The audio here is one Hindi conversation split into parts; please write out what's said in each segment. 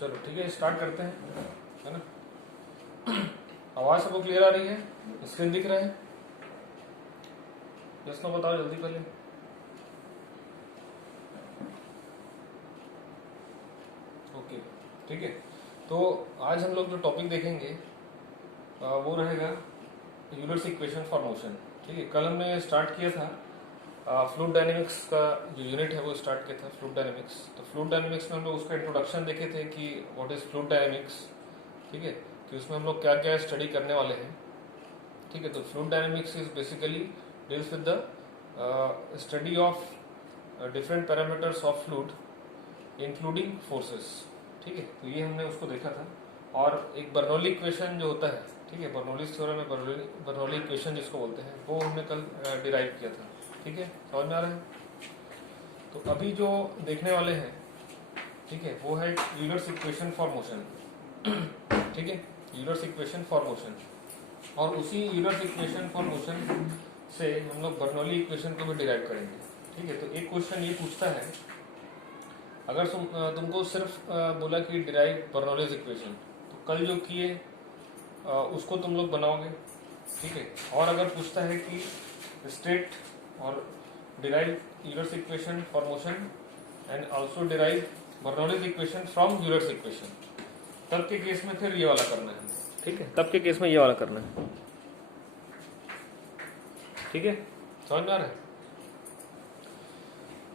चलो ठीक है, स्टार्ट करते हैं, है ना। आवाज सबको क्लियर आ रही है? स्क्रीन दिख रहा है? यस नो बताओ जल्दी पहले। ओके ठीक है, तो आज हम लोग जो टॉपिक देखेंगे वो रहेगा यूलर्स इक्वेशन फॉर मोशन। ठीक है, कल हमने स्टार्ट किया था फ्लूइड डायनेमिक्स का जो यूनिट है वो स्टार्ट किया था, फ्लूइड डायनेमिक्स। तो फ्लूइड डायनेमिक्स में हम लोग उसका इंट्रोडक्शन देखे थे कि व्हाट इज फ्लूइड डायनेमिक्स। ठीक है, कि उसमें हम लोग क्या क्या स्टडी करने वाले हैं। ठीक है, तो fluid dynamics is basically deals with the study of different parameters of fluid including forces. ठीक है, तो ये हमने उसको देखा था। और एक बर्नौली इक्वेशन जो होता है, ठीक है, बर्नौलीज थ्योरम में बर्नौली इक्वेशन जिसको बोलते हैं, वो हमने कल डिराइव किया था। ठीक है, समझ में आ रहा है? तो अभी जो देखने वाले हैं, ठीक है, वो है यूलर्स इक्वेशन फॉर मोशन। ठीक है, यूलर्स इक्वेशन फॉर मोशन, और उसी यूलर्स इक्वेशन फॉर मोशन से हम लोग बर्नौली इक्वेशन को भी डिराइव करेंगे। ठीक है, तो एक क्वेश्चन ये पूछता है, अगर तुमको सिर्फ बोला कि डिराइव बर्नौलीज इक्वेशन, तो कल जो किए उसको तुम लोग बनाओगे। ठीक है, और अगर पूछता है कि स्टेट और derive Euler's equation for motion and also derive Bernoulli's equation from Euler's equation, तब के केस में फिर ये वाला करना है। ठीक है, तब के केस में ये वाला करना है। ठीक है, समझ में आ रहा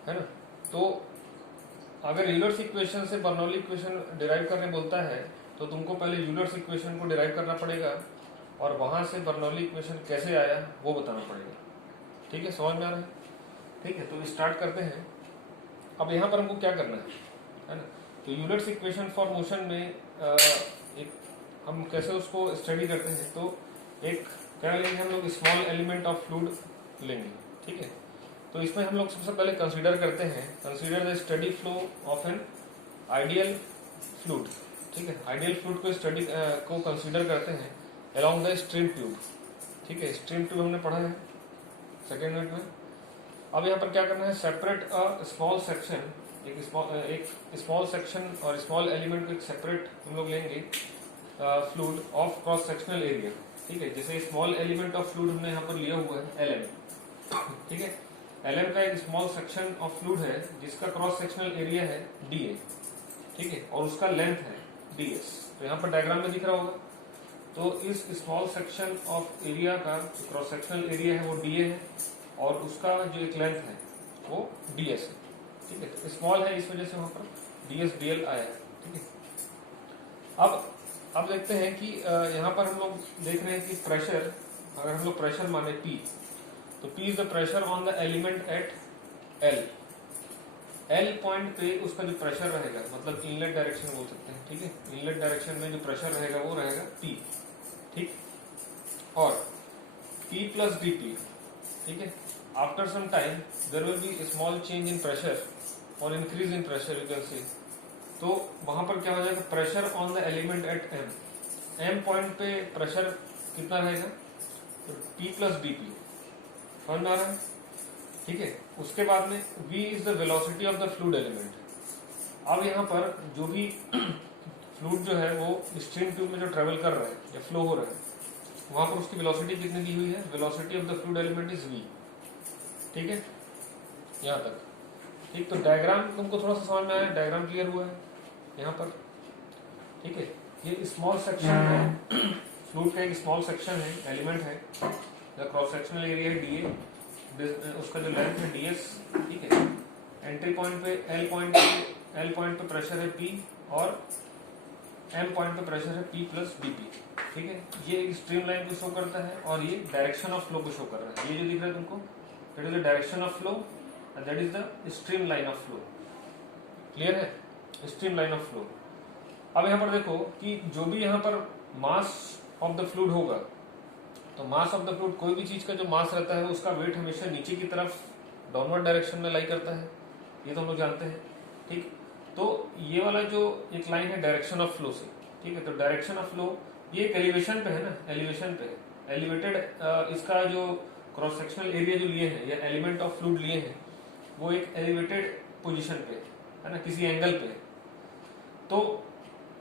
है ना? तो अगर यूलर्स इक्वेशन से बर्नौली इक्वेशन डिराइव करने बोलता है, तो तुमको पहले यूलर्स इक्वेशन को डिराइव करना पड़ेगा, और वहां से बर्नौली इक्वेशन कैसे आया वो बताना पड़ेगा। ठीक है, समझ में आ रहा है? ठीक है, तो स्टार्ट करते हैं। अब यहाँ पर हमको क्या करना है ना? तो यूलर्स इक्वेशन फॉर मोशन में एक हम कैसे उसको स्टडी करते हैं, तो एक क्या लेंगे हम लोग, स्मॉल एलिमेंट ऑफ फ्लूइड लेंगे। ठीक है, तो इसमें हम लोग सबसे पहले कंसीडर करते हैं, consider the steady flow of an ideal fluid. ठीक है, आइडियल फ्लूइड को स्टडी को कंसीडर करते हैं अलोंग द स्ट्रीम ट्यूब। ठीक है, स्ट्रीम ट्यूब हमने पढ़ा है सेकेंड यूनिट में। अब यहाँ पर क्या करना है, सेपरेट अ स्मॉल सेक्शन, एक स्मॉल सेक्शन और स्मॉल एलिमेंट को एक सेपरेट हम लोग लेंगे fluid of cross sectional area. ठीक है, जैसे स्मॉल एलिमेंट ऑफ फ्लूइड हमने यहाँ पर लिया हुआ है LM। ठीक है, LM का एक स्मॉल सेक्शन ऑफ फ्लूइड है जिसका क्रॉस सेक्शनल एरिया है DA। ठीक है, और उसका लेंथ है DS। तो यहाँ पर डायग्राम में दिख रहा होगा। तो इस स्मॉल सेक्शन ऑफ एरिया का जो क्रॉस सेक्शनल एरिया है वो DA है, और उसका जो एक लेंथ है वो DS है। ठीक है, तो स्मॉल है इस वजह से वहां पर DS DL आया है। ठीक है, अब देखते हैं कि यहाँ पर हम लोग देख रहे हैं कि प्रेशर, अगर हम लोग प्रेशर माने P, तो P is the pressure on the element at L point पे उसका जो प्रेशर रहेगा, मतलब इनलेट डायरेक्शन बोल सकते हैं। ठीक है, इनलेट डायरेक्शन में जो प्रेशर रहेगा वो रहेगा P। ठीक, और P प्लस dP। ठीक है, after some time there will be small change in pressure और increase in pressure, you can see. तो वहां पर क्या हो जाएगा, pressure on the element at M point पे प्रेशर कितना रहेगा, तो P प्लस dP। समझ में आ रहा है? ठीक है, उसके बाद में V is the velocity of the fluid element. अब यहाँ पर जो भी फ्लूइड जो है वो स्ट्रीम ट्यूब में जो ट्रेवल कर रहा है या फ्लो हो रहा है, वहां पर उसकी वेलोसिटी कितनी दी हुई है, velocity of the fluid element is V। ठीक है, यहाँ तक ठीक। तो डायग्राम तुमको थोड़ा सा समझ में आया, डायग्राम क्लियर हुआ है यहाँ पर? ठीक है, ये स्मॉल सेक्शन है फ्लूइड का, एक स्मॉल सेक्शन है, एलिमेंट है, क्रॉस सेक्शनल एरिया है DA, उसका जो लेंथ है DS। ठीक है, एंट्री पॉइंट पे L पॉइंट पे प्रेशर है P, और M पॉइंट पे प्रेशर है P प्लस dP। ठीक है, ये स्ट्रीम लाइन को शो करता है, और ये डायरेक्शन ऑफ फ्लो को शो कर रहा है। ये जो दिख रहा है तुमको, that is the direction of flow and that is the stream line of flow. Clear है? Stream line of flow. अब यहाँ पर देखो कि जो भी यहाँ पर मास ऑफ द फ्लूइड होगा, तो मास ऑफ द फ्लूइड, कोई भी चीज का जो मास रहता है उसका वेट हमेशा नीचे की तरफ डाउनवर्ड डायरेक्शन में लाई करता है, ये तो हम लोग जानते हैं। ठीक, तो ये वाला जो एक लाइन है डायरेक्शन ऑफ फ्लो से। ठीक है, तो डायरेक्शन ऑफ फ्लो ये एक एलिवेशन पे है ना, एलिवेशन पे एलिवेटेड, इसका जो क्रॉस सेक्शनल एरिया जो लिए हैं या एलिमेंट ऑफ फ्लूइड लिए हैं वो एक एलिवेटेड पोजीशन पे है ना, किसी एंगल पे। तो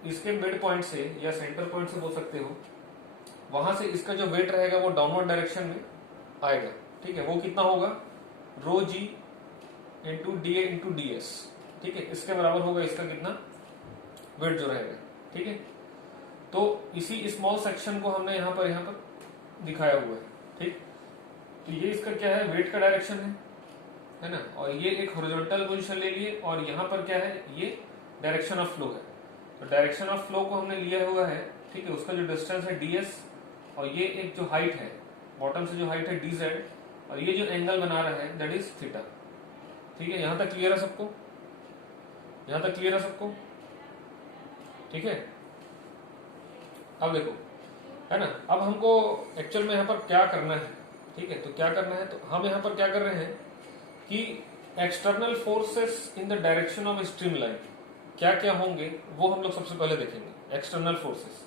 इसके मिड पॉइंट से या सेंटर पॉइंट से बोल सकते हो, वहां से इसका जो वेट रहेगा वो डाउनवर्ड डायरेक्शन में आएगा। ठीक है, वो कितना होगा, rho g into d A into d s. ठीक है, इसके बराबर होगा इसका कितना वेट जो रहेगा। ठीक है, तो इसी स्मॉल सेक्शन को हमने यहाँ पर दिखाया हुआ है। ठीक, तो ये इसका क्या है, वेट का डायरेक्शन है ना, और ये एक हॉरिजॉन्टल पोजीशन ले लिए, और यहाँ पर क्या है, ये डायरेक्शन ऑफ फ्लो है। तो डायरेक्शन ऑफ फ्लो को हमने लिया हुआ है। ठीक है, उसका जो डिस्टेंस है ds, और ये एक जो हाइट है बॉटम से, जो हाइट है dz, और ये जो एंगल बना रहा है दैट इज थीटा। ठीक है, यहां तक क्लियर है सबको, यहां तक क्लियर है सबको। ठीक है, अब देखो, है ना, अब हमको एक्चुअल में यहाँ पर क्या करना है। ठीक है, तो क्या करना है, तो हम यहाँ पर क्या कर रहे हैं कि external forces in the direction of stream line क्या क्या होंगे वो हम लोग सबसे पहले देखेंगे। एक्सटर्नल फोर्सेस,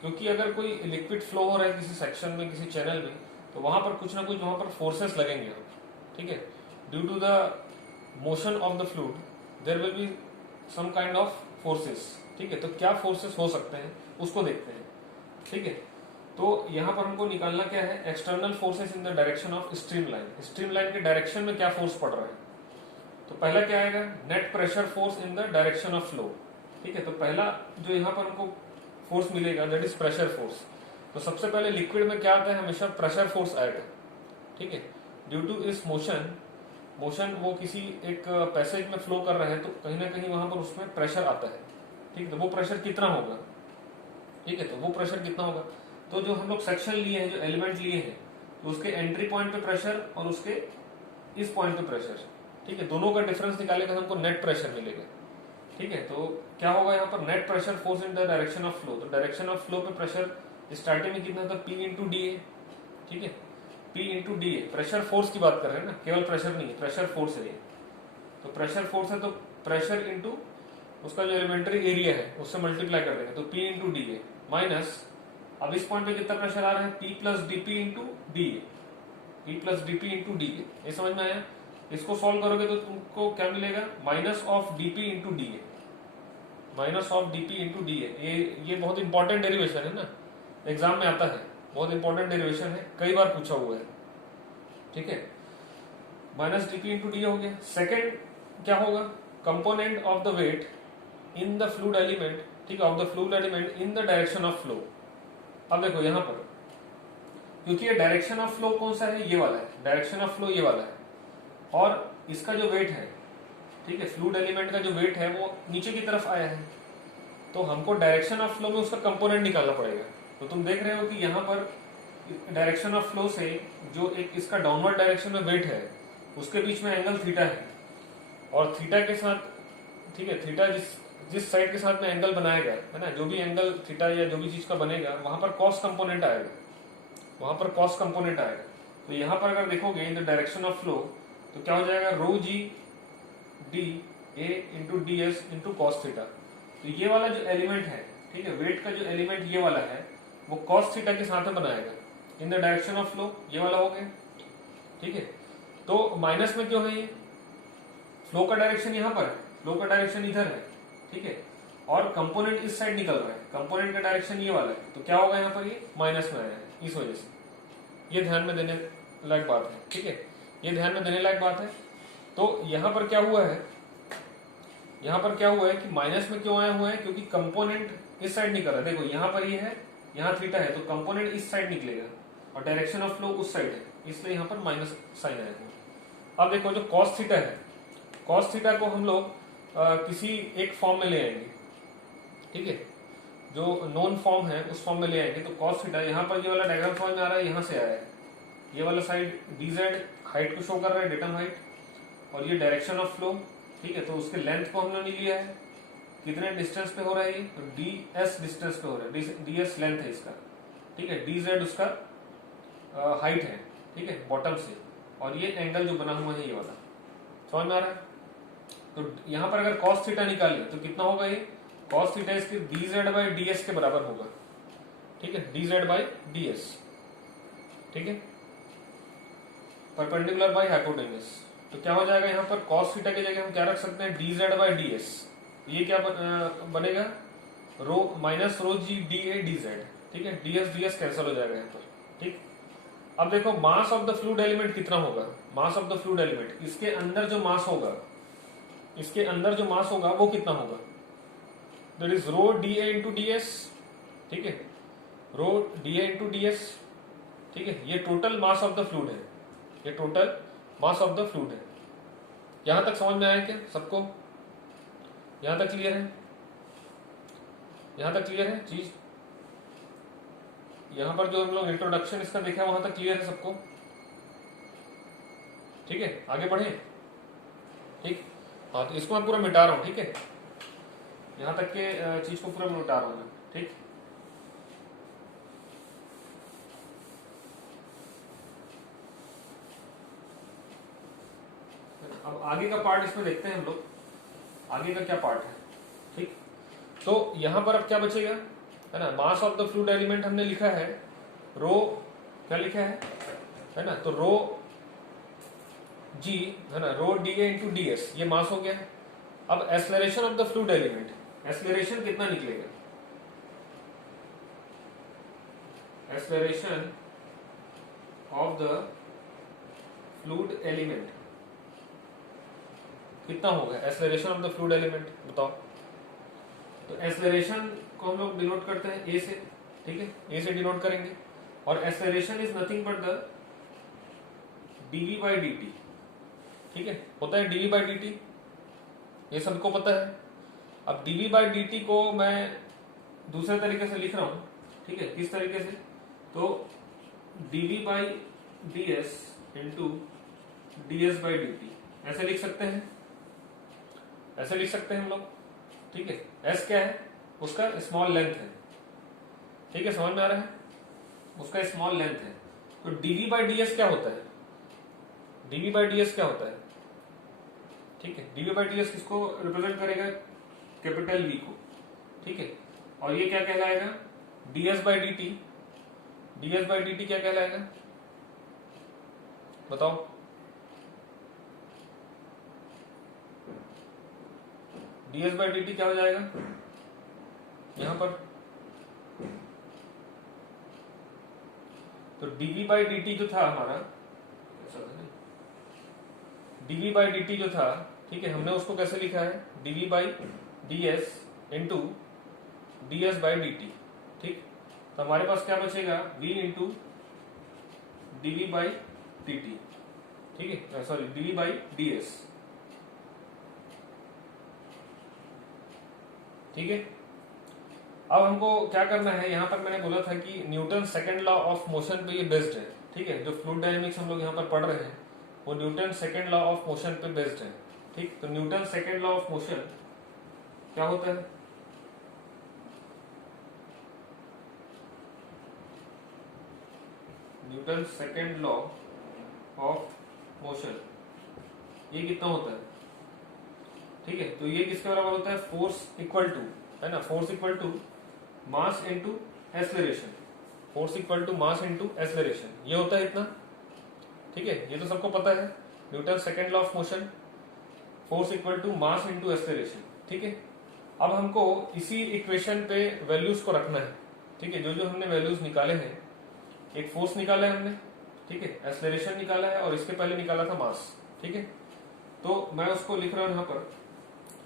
क्योंकि अगर कोई लिक्विड फ्लो हो रहा है किसी सेक्शन में, किसी चैनल में, तो वहां पर कुछ ना कुछ वहां पर फोर्सेस लगेंगे। ठीक है, due to the motion of the fluid there will be some kind of forces. ठीक है, तो क्या फोर्सेस हो सकते हैं उसको देखते हैं। ठीक है, तो यहां पर हमको निकालना क्या है, external forces in the direction of stream line. Stream line के डायरेक्शन में क्या फोर्स पड़ रहा है, तो पहला क्या आएगा, net pressure force in the direction of flow. ठीक है, तो पहला जो यहाँ पर हमको फोर्स मिलेगा दैट इज प्रेशर फोर्स। तो सबसे पहले लिक्विड में क्या आता है, हमेशा प्रेशर फोर्स आएगा। ठीक है, ड्यू टू इस मोशन वो किसी एक पैसेज में फ्लो कर रहा है, तो कहीं ना कहीं वहां पर उसमें प्रेशर आता है। ठीक है, तो वो प्रेशर कितना होगा, ठीक है, तो वो प्रेशर कितना होगा, तो जो हम लोग सेक्शन लिए हैं, जो एलिमेंट लिए हैं, तो उसके एंट्री पॉइंट पे प्रेशर और उसके इस पॉइंट पे प्रेशर, ठीक है, दोनों का डिफरेंस निकालेगा, हमको नेट प्रेशर मिलेगा। ठीक है, तो क्या होगा यहाँ पर, net pressure force in the direction of flow. तो डायरेक्शन ऑफ फ्लो पे प्रेशर स्टार्टिंग में कितना था, P इंटू डी ए। ठीक है, P इंटू डी ए, प्रेशर फोर्स की बात कर रहे हैं ना, केवल प्रेशर नहीं है, प्रेशर फोर्स है ये। तो प्रेशर फोर्स है, तो प्रेशर इंटू उसका जो एलिमेंट्री एरिया है उससे मल्टीप्लाई कर देंगे, तो P इंटू डी ए माइनस, अब इस पॉइंट पे कितना प्रेशर आ रहा है, P plus DP into d ए, P plus DP into d ए। ये समझ में आया, इसको सॉल्व करोगे तो तुमको क्या मिलेगा, minus of DP into d A, minus of DP into d ए। ये बहुत इंपॉर्टेंट डेरिवेशन है ना, एग्जाम में आता है, बहुत इंपॉर्टेंट डेरिवेशन है, कई बार पूछा हुआ है। ठीक है, माइनस डीपी इंटू डी हो गया। सेकेंड क्या होगा, component of the weight in the fluid element, ठीक है, of the fluid element in the direction of flow. अब देखो यहां पर, क्योंकि ये डायरेक्शन ऑफ फ्लो कौन सा है, ये वाला है, डायरेक्शन ऑफ फ्लो ये वाला है, और इसका जो वेट है, ठीक है, फ्लूइड एलिमेंट का जो वेट है वो नीचे की तरफ आया है, तो हमको डायरेक्शन ऑफ फ्लो में उसका कंपोनेंट निकालना पड़ेगा। तो तुम देख रहे हो कि यहाँ पर डायरेक्शन ऑफ फ्लो से जो एक इसका डाउनवर्ड डायरेक्शन में वेट है, उसके बीच में एंगल थीटा है, और थीटा के साथ, ठीक है, थीटा जिस साइड के साथ में एंगल बनाएगा, है ना, जो भी एंगल थीटा या जो भी चीज का बनेगा, वहां पर कॉस कंपोनेंट आएगा, वहां पर कॉस कंपोनेंट आएगा। तो यहाँ पर अगर देखोगे in the direction of flow, तो क्या हो जाएगा, rho g d A into d s into cos theta. तो ये वाला जो एलिमेंट है, ठीक है, वेट का जो एलिमेंट ये वाला है, वो कॉस थीटा के साथ में बनाएगा इन द डायरेक्शन ऑफ फ्लो, ये वाला हो गया। ठीक है, तो माइनस में क्यों है ये, फ्लो का डायरेक्शन यहाँ पर है, फ्लो का डायरेक्शन इधर है। ठीक है, और कंपोनेंट इस साइड निकल रहा है, कंपोनेंट का डायरेक्शन ये वाला है, तो क्या होगा यहाँ पर, ये माइनस में आया है, इस वजह से। ये ध्यान में देने लायक बात है। ठीक है, ये ध्यान में देने लायक बात है। तो यहाँ पर क्या हुआ है, यहाँ पर क्या हुआ है कि माइनस में क्यों आया हुआ है, क्योंकि कंपोनेंट इस साइड निकल रहा है। देखो यहाँ पर ये है, यहाँ थीटा है, तो कंपोनेंट इस साइड निकलेगा और डायरेक्शन ऑफ फ्लो उस साइड है, इसलिए यहाँ पर माइनस साइन आया है। अब देखो जो कॉस थीटा है, कॉस थीटा को हम लोग किसी एक फॉर्म में ले आएंगे। ठीक है, जो नॉन फॉर्म है उस फॉर्म में ले आएंगे। तो कॉस थीटा, यहाँ पर ये वाला डायग्राम समझ में आ रहा है, यहाँ से आया है, ये वाला साइड dz हाइट को शो कर रहा है, डेटम हाइट, और ये डायरेक्शन ऑफ फ्लो। ठीक है, तो उसके लेंथ को हमने नहीं लिया है, कितने डिस्टेंस पे हो रहा है ये, तो ds डिस्टेंस पे हो रहा है, ds लेंथ है इसका। ठीक है, dz उसका हाइट है, ठीक है, बॉटम से, और ये एंगल जो बना हुआ है ये वाला, समझ में आ रहा है। तो यहाँ पर अगर cos थीटा निकाले तो कितना होगा, ये cos थीटा इसके dz बाई ds के बराबर होगा। ठीक है, dz बाई ds, ठीक है, परपेंडिकुलर बाई हाइपोटेन्यूज। तो क्या हो जाएगा, यहाँ पर cos थीटा की जगह हम क्या रख सकते हैं, dz बाई ds। ये क्या बनेगा, rho minus rho g d ए डी जेड, ठीक है, डी एस कैंसिल हो जाएगा यहाँ पर, ठीक। अब देखो मास ऑफ द फ्लूइड एलिमेंट कितना होगा, मास ऑफ द फ्लूइड एलिमेंट, इसके अंदर जो मास होगा, इसके अंदर जो मास होगा वो कितना होगा, that is rho d A into d s, ठीक है, rho d A into d s, ठीक है। ये total mass of the fluid है, ये total mass of the fluid है। यहां तक समझ में आया क्या सबको, यहां तक क्लियर है, यहां तक क्लियर है चीज, यहां पर जो हम लोग इंट्रोडक्शन इसका देखा वहां तक क्लियर है सबको, ठीक है, आगे बढ़े, ठीक। हाँ तो इसको मैं पूरा मिटा रहा हूं, ठीक है, यहां तक के चीज को पूरा मिटा रहा हूं मैं, ठीक। अब आगे का पार्ट इसमें देखते हैं हम लोग, आगे का क्या पार्ट है, ठीक। तो यहां पर अब क्या बचेगा, है ना, मास ऑफ द फ्लूइड एलिमेंट हमने लिखा है रो, क्या लिखा है ना, तो रो जी, है ना, rho d A into d s, ये मास हो गया। अब acceleration of the fluid element, acceleration कितना निकलेगा, acceleration of the fluid element कितना होगा, acceleration of the fluid element बताओ। तो एक्सेलरेशन को हम लोग डिनोट करते हैं ए से, ठीक है, ए से डिनोट करेंगे, और acceleration is nothing but the D V by D T, ठीक है, होता है डीवी बाई डी टी, ये सबको पता है। अब डीवी बाई डी टी को मैं दूसरे तरीके से लिख रहा हूं, ठीक है, किस तरीके से, तो d v by d s into d s by D t, ऐसे लिख सकते हैं, ऐसे लिख सकते हैं हम लोग, ठीक है। एस क्या है, उसका स्मॉल लेंथ है, ठीक है, समझ में आ रहा है, उसका स्मॉल लेंथ है। तो डीवी बाई डी एस क्या होता है, डीवी बाई डी एस क्या होता है, ठीक है, डीवी बाई डी एस किसको रिप्रेजेंट करेगा, कैपिटल वी को, ठीक है, और ये क्या कहलाएगा, D s by D T, D s by D T क्या कहलाएगा बताओ, D s by D T क्या हो जाएगा यहां पर, तो डीवी बाई डी टी जो था हमारा, डीवी बाई डी टी जो था, ठीक है, हमने उसको कैसे लिखा है, d v by d s into d s by D T, ठीक। तो हमारे पास क्या बचेगा, v into d v by D T, ठीक है, sorry d v by d s, ठीक है। अब हमको क्या करना है, यहां पर मैंने बोला था कि Newton second law of motion पे ये बेस्ड है, ठीक है, जो फ्लूइड डायनेमिक्स हम लोग यहां पर पढ़ रहे हैं वो Newton second law of motion पे बेस्ड है, ठीक। तो Newton second law of motion क्या होता है, Newton second law of motion, ये कितना होता है, ठीक है, तो ये किसके बराबर होता है, फोर्स इक्वल टू, है ना, force equal to mass into acceleration, force equal to mass into acceleration, ये होता है इतना, ठीक है, ये तो सबको पता है, Newton second law of motion, force equal to mass into acceleration, ठीक है। अब हमको इसी इक्वेशन पे वैल्यूज को रखना है, ठीक है, जो जो हमने वैल्यूज निकाले हैं, एक फोर्स निकाला है हमने, ठीक है, एक्सेलरेशन निकाला है, और इसके पहले निकाला था मास, ठीक है। तो मैं उसको लिख रहा हूं यहां पर,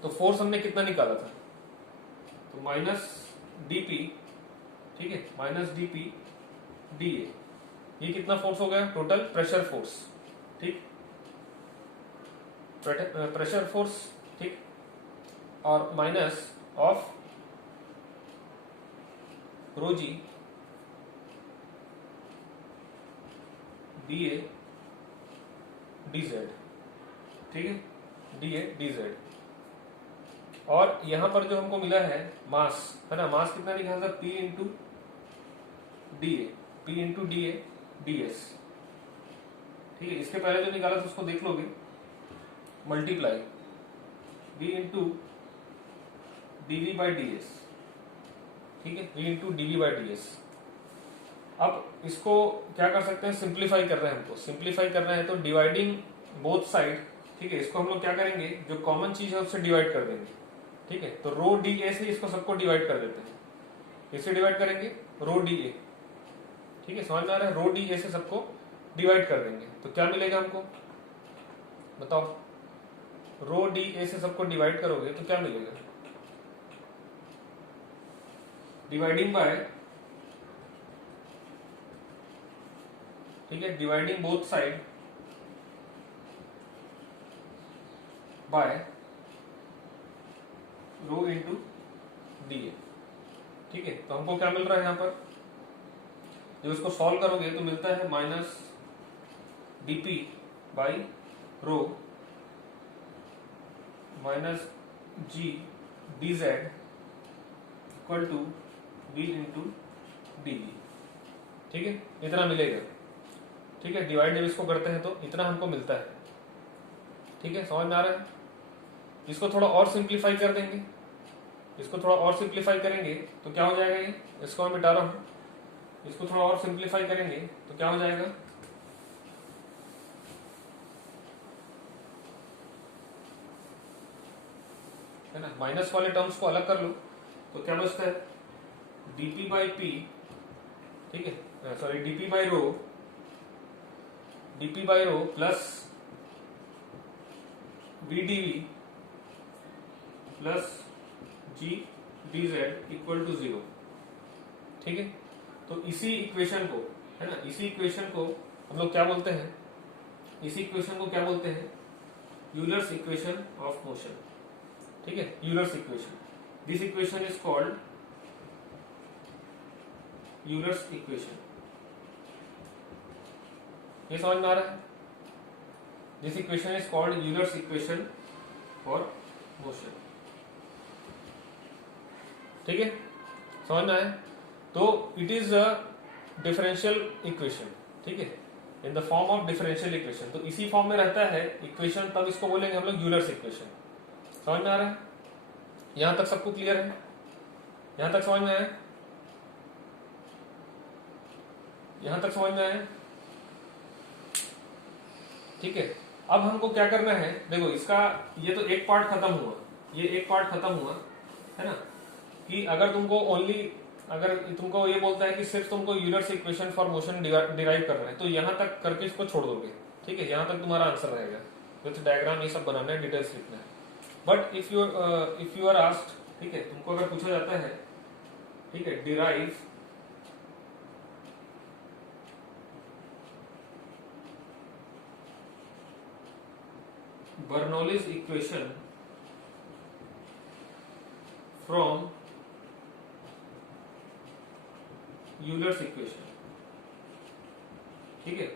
तो फोर्स हमने कितना निकाला था, तो माइनस डीपी, ठीक है, माइनस डीपी डी ए, ये कितना फोर्स हो गया, टोटल प्रेशर फोर्स, ठीक, प्रेशर फोर्स, ठीक, और minus of rho g d A d z, ठीक है, डी ए डी जेड, और यहां पर जो हमको मिला है मास, है ना, मास कितना निकाला था, P into d A, P into d A D s, ठीक है। इसके पहले जो निकाला था उसको देख लोगे, multiply v into d v by d s, ठीक है, v into d v by d s. अब इसको क्या कर सकते हैं, सिंप्लीफाई कर रहे हैं, हमको सिंप्लीफाई करना है, तो डिवाइडिंग बोथ साइड, ठीक है, इसको हम लोग क्या करेंगे, जो कॉमन चीज है उससे डिवाइड कर देंगे, ठीक है, तो रो डी ए से इसको सबको डिवाइड कर देते हैं। किससे डिवाइड करेंगे? रो डी ए। ठीक है, समझ में आ रहा है? रो डी ए से सबको डिवाइड कर देंगे तो क्या मिलेगा हमको, बताओ? रो डी ए से सबको डिवाइड करोगे तो क्या मिलेगा? डिवाइडिंग बाय, ठीक है, dividing both side by rho into d a. ठीक है, तो हमको क्या मिल रहा है यहां पर? जब इसको सॉल्व करोगे तो मिलता है minus d p by rho minus g d z equal to b into d b. ठीक है, इतना मिलेगा। ठीक है, डिवाइड जब इसको करते हैं तो इतना हमको मिलता है। ठीक है, समझ में आ रहा है? इसको थोड़ा और सिंप्लीफाई कर देंगे, इसको थोड़ा और सिंप्लीफाई करेंगे तो क्या हो जाएगा? ये इसको मैं मिटा रहा हूं, इसको थोड़ा और सिंप्लीफाई करेंगे तो क्या हो जाएगा? है ना, माइनस वाले टर्म्स को अलग कर लो तो क्या बचता है? डीपी बाई पी, ठीक है, sorry d p by rho plus v d v plus g d z equal to 0। ठीक है, तो इसी इक्वेशन को, है ना, इसी इक्वेशन को हम लोग क्या बोलते हैं? इसी इक्वेशन को क्या बोलते हैं? Euler's equation of motion. ठीक है, Euler's equation. This equation is called Euler's equation. ये समझ में आ रहा है? This equation is called Euler's equation for motion. ठीक है, समझ में आया? तो it is a differential equation. ठीक है, in the form of differential equation. तो इसी फॉर्म में रहता है इक्वेशन, तब इसको बोलेंगे हम लोग यूलर्स इक्वेशन। समझ में आ रहा है? यहां तक सबको क्लियर है? यहां तक समझ में आया? यहां तक समझ में आया? ठीक है, अब हमको क्या करना है? देखो, इसका ये तो एक पार्ट खत्म हुआ, ये एक पार्ट खत्म हुआ, है ना, कि अगर तुमको ओनली, अगर तुमको ये बोलता है कि सिर्फ तुमको Euler's equation for motion derive करना है तो यहां तक करके इसको छोड़ दोगे। ठीक है, यहां तक तुम्हारा आंसर रहेगा। विथ डायग्राम ये सब बनाना है, डिटेल्स लिखना है। But if you are asked, ठीक है, तुमको अगर पूछा जाता है, ठीक है, derive Bernoulli's equation from Euler's equation. ठीक है,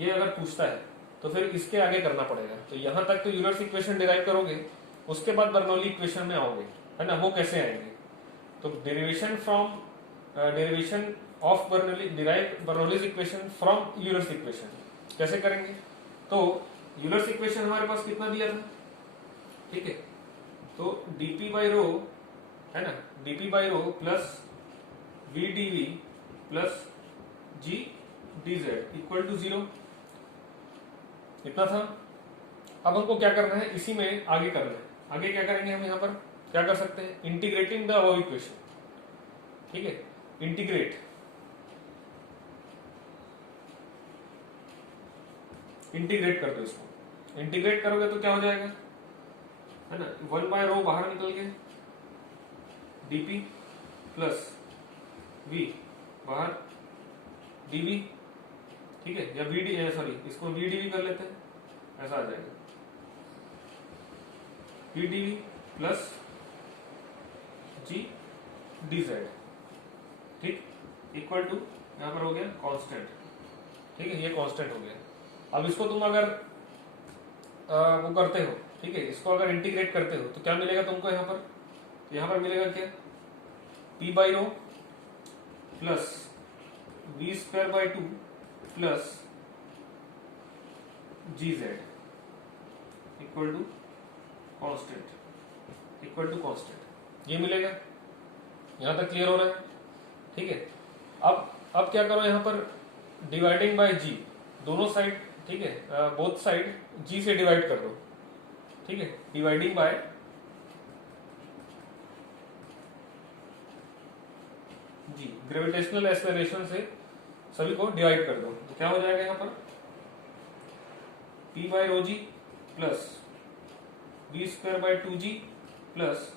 ये अगर पूछता है तो फिर इसके आगे करना पड़ेगा। तो यहां तक तो यूलर्स इक्वेशन डिराइव करोगे, उसके बाद बर्नौली इक्वेशन में आओगे, है ना। वो कैसे आएंगे? तो derivation of Bernoulli's equation from Euler's equation कैसे करेंगे? तो यूलर्स इक्वेशन हमारे पास कितना दिया था? ठीक है, तो डीपी बाई रो, है ना, d p by rho plus v d v plus g d z equal to 0, इतना था। अब हमको क्या करना है? इसी में आगे करना है। आगे क्या करेंगे हम? यहां पर क्या कर सकते हैं? Integrating the above equation. ठीक है, इंटीग्रेट कर दो इसको। इंटीग्रेट करोगे तो क्या हो जाएगा, है ना, 1 बाय रो बाहर निकल के डीपी प्लस वी बाहर डीवी। ठीक है, या वी डी, सॉरी, इसको वी डीवी कर लेते हैं, ऐसा आ जाएगा v d v plus g d z. ठीक, इक्वल टू, यहां पर हो गया कांस्टेंट। ठीक है, ये कांस्टेंट हो गया। अब इसको तुम अगर वो करते हो, ठीक है, इसको अगर इंटीग्रेट करते हो तो क्या मिलेगा तुमको यहां पर? तो यहां पर मिलेगा क्या? P by rho plus v square by 2 plus g z equal to constant, ये मिलेगा। यहां तक क्लियर हो रहा है? ठीक है, अब क्या करो, यहां पर डिवाइडिंग बाय जी, दोनों साइड, ठीक है, बोथ साइड जी से डिवाइड कर दो। ठीक है, dividing by g, gravitational acceleration से सभी को डिवाइड कर दो तो क्या हो जाएगा यहाँ पर p by rho g plus v square by 2g plus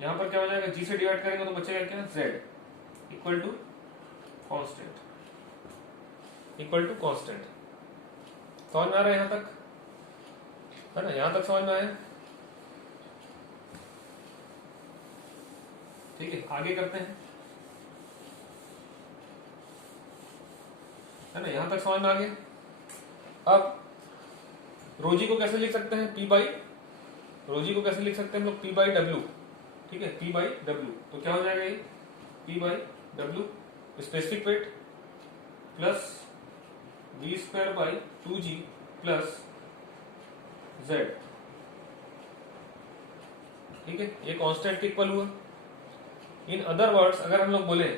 यहाँ पर क्या हो जाएगा g से डिवाइड करेंगे तो बचेगा क्या z इक्वल टू कांस्टेंट समझ में आ रहा है यहाँ तक, है ना? यहाँ तक समझ में आया? ठीक है, आगे करते हैं, है ना? यहाँ तक समझ में आ गया। अब रोजी को कैसे लिख सकते हैं? रोजी को कैसे लिख सकते हैं हम लोग? पी बाई डब्ल्यू, ठीक है, पी बाई डब्ल्यू। तो क्या हो जाएगा ये पी बाई डब्ल्यू specific weight plus v square by 2g plus z, ठीक है, ये कांस्टेंट के इक्वल हुआ। इन अदर वर्ड्स अगर हम लोग बोले,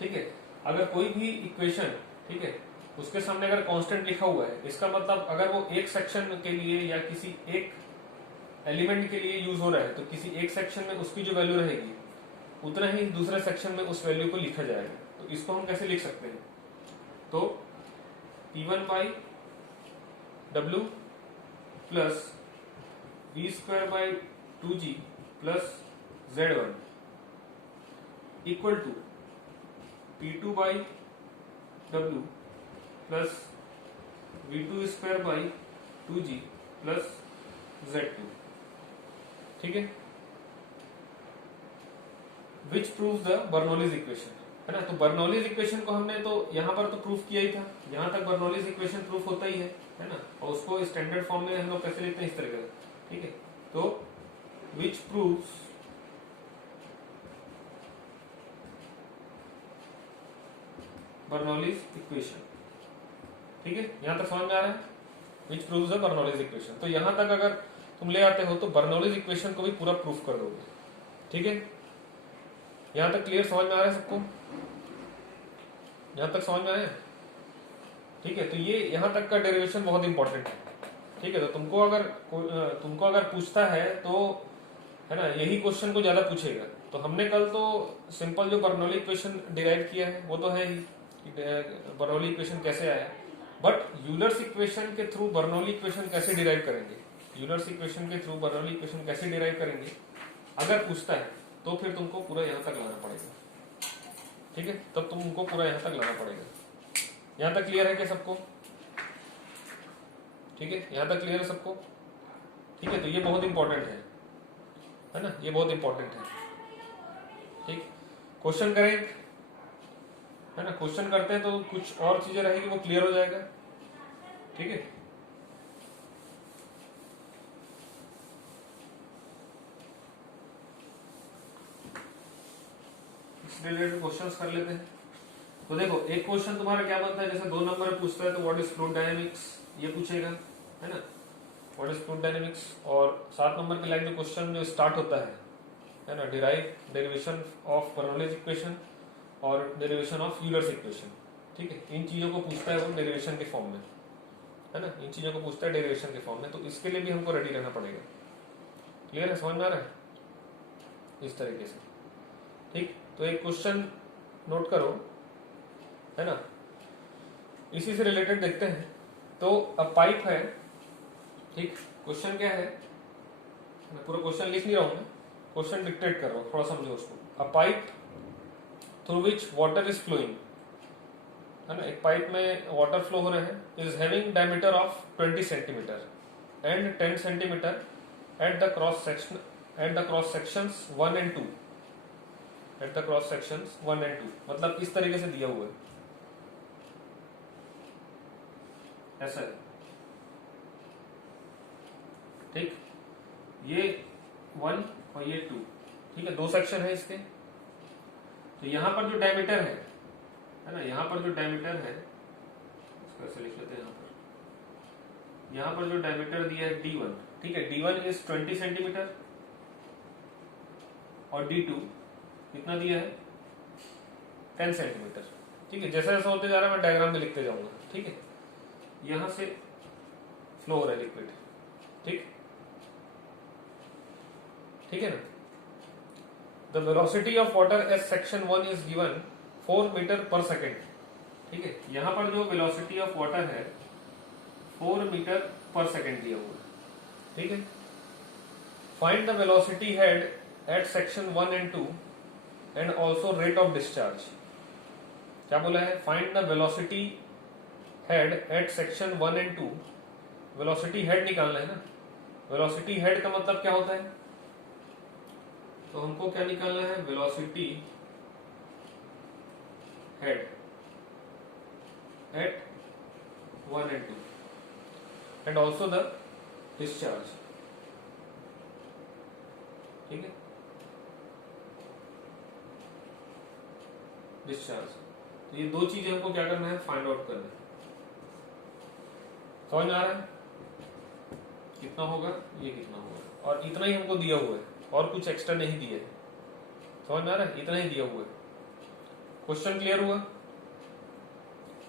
ठीक है, अगर कोई भी इक्वेशन, ठीक है, उसके सामने अगर कांस्टेंट लिखा हुआ है, इसका मतलब अगर वो एक सेक्शन के लिए या किसी एक एलिमेंट के लिए यूज हो रहा है तो किसी एक सेक्शन में उसकी जो वैल्यू रहेगी उतना ही दूसरे सेक्शन में उस वैल्यू को लिखा जाएगा। तो इसको हम कैसे लिख सकते हैं? तो P1 बाई डब्ल्यू plus v square by 2g plus z1 equal to P2 by डब्ल्यू plus V2 square by 2g plus z2, ठीक है, which prove the Bernoulli's equation, है ना? तो बर्नौलीज इक्वेशन को हमने तो यहाँ पर तो प्रूफ किया ही था, यहाँ तक बर्नौलीज इक्वेशन प्रूफ होता ही है ना? और उसको स्टैंडर्ड फॉर्म में हम लोग कैसे लिखते हैं? इस तरीके से, ठीक है। तो विच प्रूव्स बर्नौलीज इक्वेशन, ठीक है, यहां तक समझ में आ रहा है? विच प्रूव्स द बर्नौलीज इक्वेशन। तो यहां तक अगर तुम ले आते हो तो बर्नौलीज इक्वेशन को भी पूरा प्रूफ कर दोगे, ठीक है। यहां तक क्लियर समझ में आ रहा है सबको? यहां तक समझ में आया? ठीक है, तो ये यहां तक का डेरिवेशन बहुत इंपॉर्टेंट है, ठीक है। तो तुमको अगर पूछता है तो, है ना, यही क्वेश्चन को ज्यादा पूछेगा। तो हमने कल तो सिंपल जो बर्नौली इक्वेशन डिराइव किया है वो तो है ही, बर्नौली इक्वेशन कैसे आया, बट यूलर्स इक्वेशन के थ्रू बर्नौली इक्वेशन कैसे डिराइव करेंगे, यूलर्स इक्वेशन के थ्रू बर्नौली इक्वेशन कैसे डिराइव करेंगे अगर पूछता है तो फिर तुमको पूरा यहां तक लाना पड़ेगा, ठीक है। तब तुमको पूरा यहां तक लाना पड़ेगा। यहां तक क्लियर है क्या सबको? ठीक है, यहां तक क्लियर है सबको? ठीक है, तो ये बहुत इंपॉर्टेंट है ना, ये बहुत इंपॉर्टेंट है, ठीक। क्वेश्चन करें, है ना, क्वेश्चन करते हैं तो कुछ और चीजें रहेगी वो क्लियर हो जाएगा, ठीक है। इस रिलेटेड क्वेश्चंस कर लेते हैं। तो देखो, एक क्वेश्चन तुम्हारा क्या बनता है, जैसे 2 नंबर में पूछता है तो व्हाट इज फ्लूइड डायनेमिक्स, ये पूछेगा, है ना, व्हाट इज फ्लूइड डायनेमिक्स। और 7 नंबर के लाइन में क्वेश्चन जो स्टार्ट होता है ना, derive derivation of Bernoulli's equation और डेरिवेशन ऑफ यूलर्स इक्वेशन, ठीक है। इन चीजों को पूछता है वो डेरिवेशन के फॉर्म में, है ना, इन चीजों को पूछता है डेरिवेशन के फॉर्म में। तो इसके लिए भी हमको रेडी रहना पड़ेगा। क्लियर है, समझ में आ रहा है? इस तरीके से, ठीक। तो एक क्वेश्चन नोट करो, है ना, इसी से रिलेटेड देखते हैं। तो अब पाइप है, ठीक। क्वेश्चन क्या है, मैं पूरा क्वेश्चन लिख नहीं रहा हूं, क्वेश्चन डिक्टेट कर रहा हूं, थोड़ा समझो उसको। A pipe through which water is flowing, है ना, एक पाइप में वाटर फ्लो हो रहे हैं, is having diameter of 20 centimetre and 10 centimetre at the cross sections 1 and 2, at the cross sections 1 and 2, मतलब इस तरीके से दिया हुआ है, ऐसा है, ठीक। ये 1 और ये 2, ठीक है, 2 सेक्शन है इसके। तो यहां पर जो डायमीटर है ना, यहां पर जो डायमीटर है इसको ऐसे लिख लेते हैं। यहां पर जो डायमीटर दिया है D1, ठीक है, D1 इज 20 सेंटीमीटर और D2 कितना दिया है 10 सेंटीमीटर, ठीक है। जैसा जैसा होते जा रहा है मैं डायग्राम में लिखते जाऊंगा, ठीक है। यहां से फ्लो हो रहा है लिक्विड, ठीक, ठीक है ना। The velocity of water as section 1 is given 4 metre per second. ठीक है, यहां पर जो वेलोसिटी ऑफ वाटर है 4 मीटर पर सेकेंड दिया हुआ है। ठीक है, find the velocity head at section 1 and 2 and also rate of discharge. क्या बोला है? Find the velocity head at section 1 and 2। Velocity head निकालना है ना। वेलोसिटी हेड का मतलब क्या होता है? तो हमको क्या निकालना है? Velocity head at 1 and 2 and also the discharge. ठीक है, डिस्चार्ज। तो ये दो चीजें हमको क्या करना है? फाइंड आउट करना है। समझ में आ रहा है? कितना होगा, ये कितना होगा, और इतना ही हमको दिया हुआ है, और कुछ एक्स्ट्रा नहीं दिया है। समझ में आ रहा है? इतना ही दिया हुआ है। क्वेश्चन क्लियर हुआ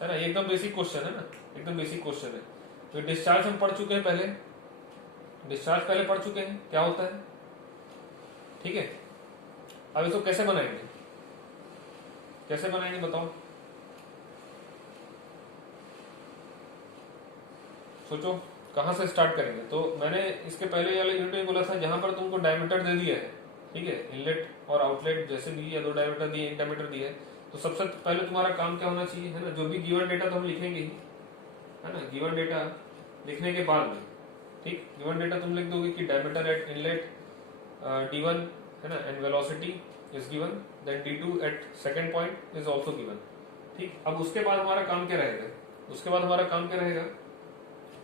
है ना? एकदम बेसिक क्वेश्चन है ना, एकदम बेसिक क्वेश्चन है। तो डिस्चार्ज हम पढ़ चुके हैं पहले, डिस्चार्ज पहले पढ़ चुके हैं क्या होता है। ठीक है, अब इसको कैसे बनाएंगे? कैसे बनाएंगे बताओ, सोचो कहां से स्टार्ट करेंगे। तो मैंने इसके पहले वाले यूनिट में बोला था जहां पर तुमको डायमीटर दे दिया है, ठीक है, इनलेट और आउटलेट जैसे भी, या 2 डायमीटर दिए, 1 डायमीटर दिया है, तो सबसे पहले तुम्हारा काम क्या होना चाहिए, है ना, जो भी गिवन डेटा तो हम लिखेंगे ही, है ना। गिवन डेटा लिखने के बाद में, ठीक, गिवन डेटा तुम लिख दोगे कि डायमीटर एट इनलेट d1, है ना, and velocity is given, then d2 at second point is also given. ठीक, अब उसके बाद हमारा काम क्या रहेगा? उसके बाद हमारा काम क्या रहेगा?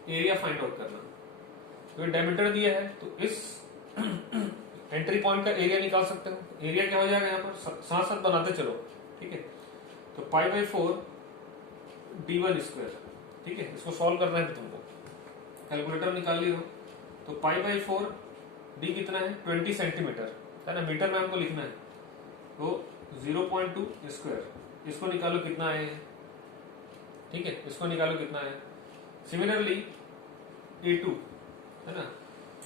एरिया फाइंड आउट करना। तो डायमीटर दिया है तो इस एंट्री पॉइंट का एरिया निकाल सकते हो। एरिया क्या हो जाएगा यहाँ पर? साथ साथ बनाते चलो। ठीक है, तो π/4 d1 स्क्वायर। ठीक है, इसको सॉल्व करना है तुमको, कैलकुलेटर निकाल ली हो। तो π/4 d कितना है? 20 सेंटीमीटर, है ना, मीटर में हमको लिखना है। तो 0.2 स्क्वायर, इसको निकालो कितना है। ठीक है, इसको निकालो कितना है। सिमिलरली A2, है ना,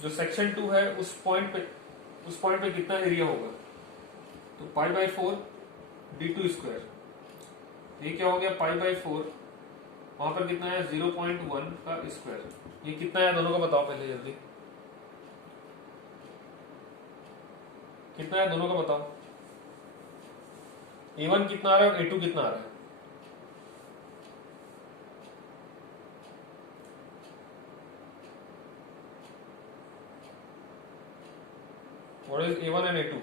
जो सेक्शन 2 है उस पॉइंट पे कितना एरिया होगा? तो π/4 d2 स्क्वायर। ये क्या हो गया? π/4, वहां पर कितना है? 0.1 का स्क्वायर। ये कितना है दोनों का बताओ पहले जल्दी, कितना है दोनों का बताओ। A1 कितना आ रहा है और A2 कितना आ रहा है? What is A1 and A2?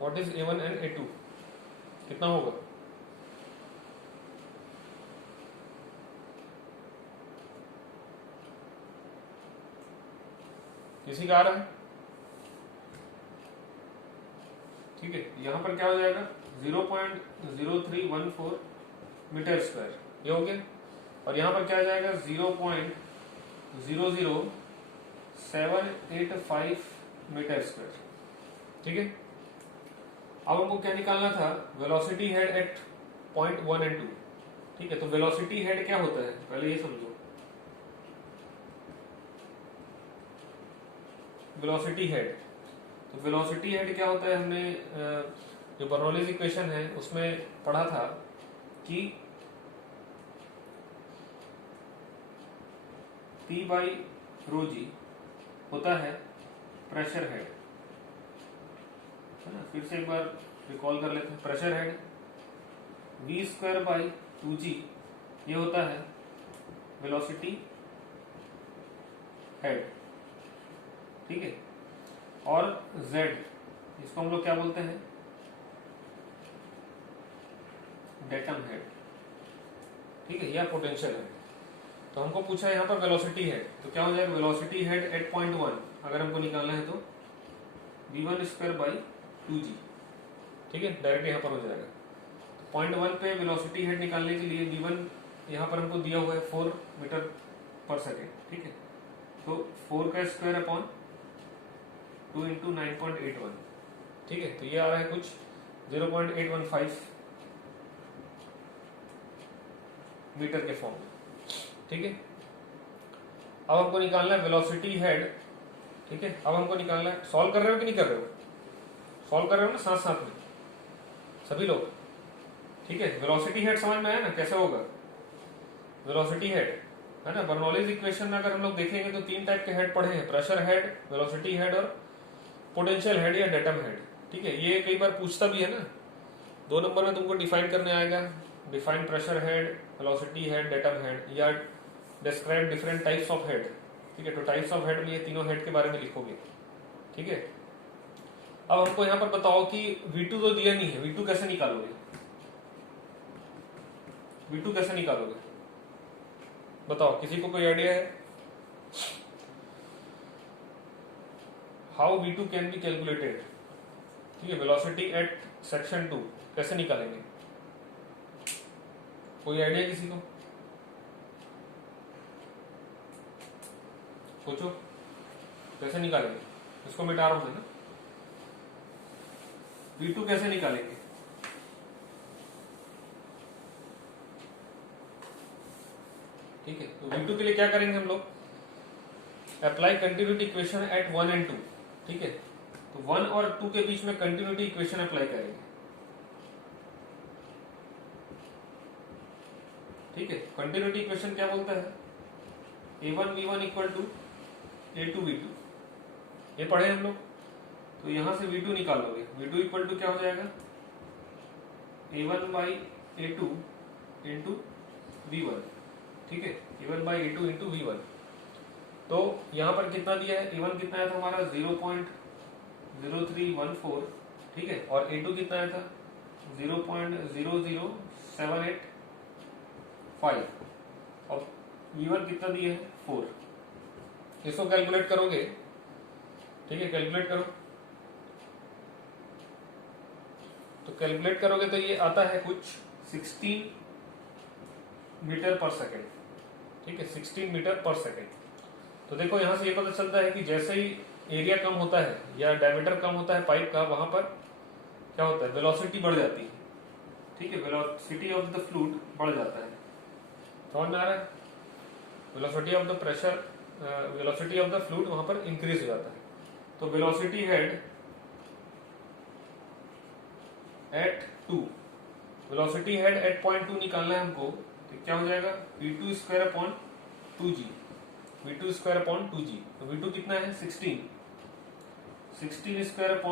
What is A1 and A2? कितना होगा? किसी का आ रहा है? ठीक है, यहां पर क्या हो जाएगा? 0.0314 मीटर स्क्वायर, ये हो गया। और यहां पर क्या आ जाएगा? 0.00785 मीटर स्क्वायर। ठीक है, अब हमको क्या निकालना था? Velocity head at point 1 and 2। ठीक है, तो वेलोसिटी हेड क्या होता है पहले ये समझो। वेलोसिटी हेड, तो वेलोसिटी हेड क्या होता है? हमने जो बर्नौलीज इक्वेशन है उसमें पढ़ा था कि P/ρg होता है प्रेशर हेड, है ना। फिर से एक बार रिकॉल कर लेते हैं। प्रेशर हेड V²/2g, ये होता है वेलोसिटी हेड। ठीक है, और Z, इसको हम लोग क्या बोलते हैं? Datum head. ठीक है, या पोटेंशियल हेड। तो हमको पूछा है यहाँ पर वेलोसिटी हेड, तो क्या हो जाएगा? वेलोसिटी हेड एट पॉइंट 1 अगर हमको निकालना है तो v1²/2g। ठीक है, डायरेक्ट यहाँ पर हो जाएगा। तो पॉइंट 1 पे वेलोसिटी हेड निकालने के लिए v1 यहाँ पर हमको दिया हुआ है 4 मीटर पर सेकेंड। ठीक है, तो 4 का स्क्वायर अपॉन 2 × 9.81। ठीक है, तो ये आ रहा है कुछ 0.815 मीटर के फॉर्म में। ठीक है, अब हमको निकालना है वेलोसिटी हेड, ठीक है। अब हमको निकालना है, सॉल्व कर रहे हो कि नहीं कर रहे हो? सॉल्व कर रहे हो ना साथ साथ में सभी लोग, ठीक है। वेलोसिटी हेड समझ में आया ना कैसे होगा? वेलोसिटी हेड है ना, बर्नौलीज इक्वेशन में अगर हम लोग देखेंगे तो 3 टाइप के हेड पढ़े हैं, प्रेशर हेड, वेलोसिटी हेड और पोटेंशियल हेड या डेटम हेड, ठीक है। ये कई बार पूछता भी है ना, 2 नंबर में तुमको डिफाइन करने आएगा, define pressure head, velocity head, datum head, या describe different types of head, ठीक है। तो टाइप्स ऑफ हेड में ये तीनों हेड के बारे में लिखोगे, ठीक है। अब हमको यहाँ पर बताओ कि V2 तो दिया नहीं है, V2 कैसे निकालोगे? V2 कैसे निकालोगे बताओ, किसी को कोई आइडिया है? How V2 can be calculated, ठीक है। वेलोसिटी एट सेक्शन 2 कैसे निकालेंगे? कोई आइडिया किसी को? सोचो कैसे निकालेंगे, इसको मिटा रहा हूं मैं ना। V2 कैसे निकालेंगे? ठीक है, तो V2 के लिए क्या करेंगे हम लोग? Apply continuity equation at 1 and 2, ठीक है। तो 1 और 2 के बीच में कंटिन्यूटी इक्वेशन अप्लाई करेंगे, ठीक है। कंटिन्यूटी इक्वेशन क्या बोलता है? A1V1 इक्वल टू A2V2, ये पढ़े हम लोग। तो यहां से V2 निकाल लोगे, V2 इक्वल टू क्या हो जाएगा? A1 by A2 into V1, ठीक है। A1 by A2 into V1। तो यहां पर कितना दिया है? A1 कितना आया था हमारा? 0.0314, ठीक है। और A2 कितना आया था? 0.00785। और V1 कितना दिया है? 4। इसको कैलकुलेट करोगे, ठीक है, कैलकुलेट करो। तो कैलकुलेट करोगे तो ये आता है कुछ 16 मीटर पर सेकेंड, ठीक है, 16 मीटर पर सेकेंड। तो देखो यहां से ये पता चलता है कि जैसे ही एरिया कम होता है या डायमीटर कम होता है पाइप का, वहां पर क्या होता है? वेलोसिटी बढ़ जाती है, ठीक है। वेलोसिटी ऑफ द फ्लूइड बढ़ जाता है, समझ में आ रहा है? Velocity of the pressure, velocity of the fluid वहां पर इंक्रीज हो जाता है। तो velocity head at 2, velocity head at point 2 निकालना है हमको। तो क्या हो जाएगा? V2 square upon 2G, V2 square upon 2G। तो V2 कितना है? 16 स्क्वायर अपॉन